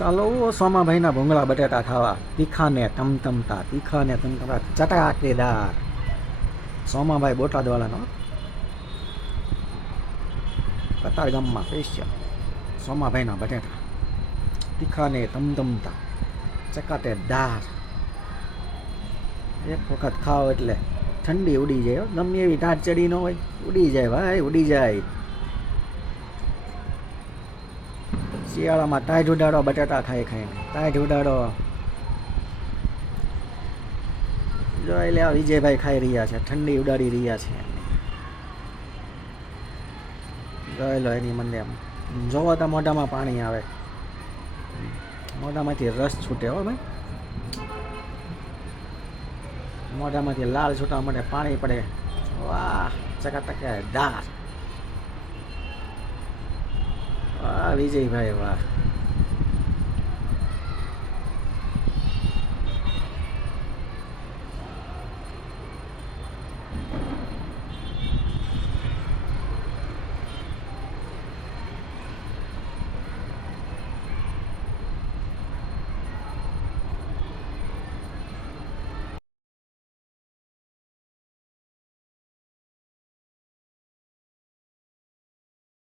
ચાલો સોમાભાઈના ભૂંગળા બટેટા ખાવા, તીખાને ટમટમતા, તીખાને ટમટમતા, ચટાકેદાર. સોમાભાઈ બોટાદવાળાનો કતાર ગામમાં સ્પેશિયલ સોમાભાઈના બટેટા, તીખાને ટમટમતા, ચકાટેદાર. એક વખત ખાઓ એટલે ઠંડી ઉડી જાય. ગમે એવી ટાટ ચડી ન હોય, ઉડી જાય ભાઈ, ઉડી જાય. શિયાળામાં ટાઈટ ઉડાડો, બટાટા ખાઈ ખાઈને ટાઈટ ઉડાડો. જોઈ લે વિજયભાઈ ખાઈ રહ્યા છે, ઠંડી ઉડાડી રહ્યા છે. જોઈ લો એની મને જોવો તો મોઢામાં પાણી આવે, મોઢામાંથી રસ છૂટે. હો ભાઈ, મોઢામાંથી લાલ છૂટવા માટે પાણી પડે. વાહ, ચકાચકાદાર. વાહ વિજયભાઈ વાહ.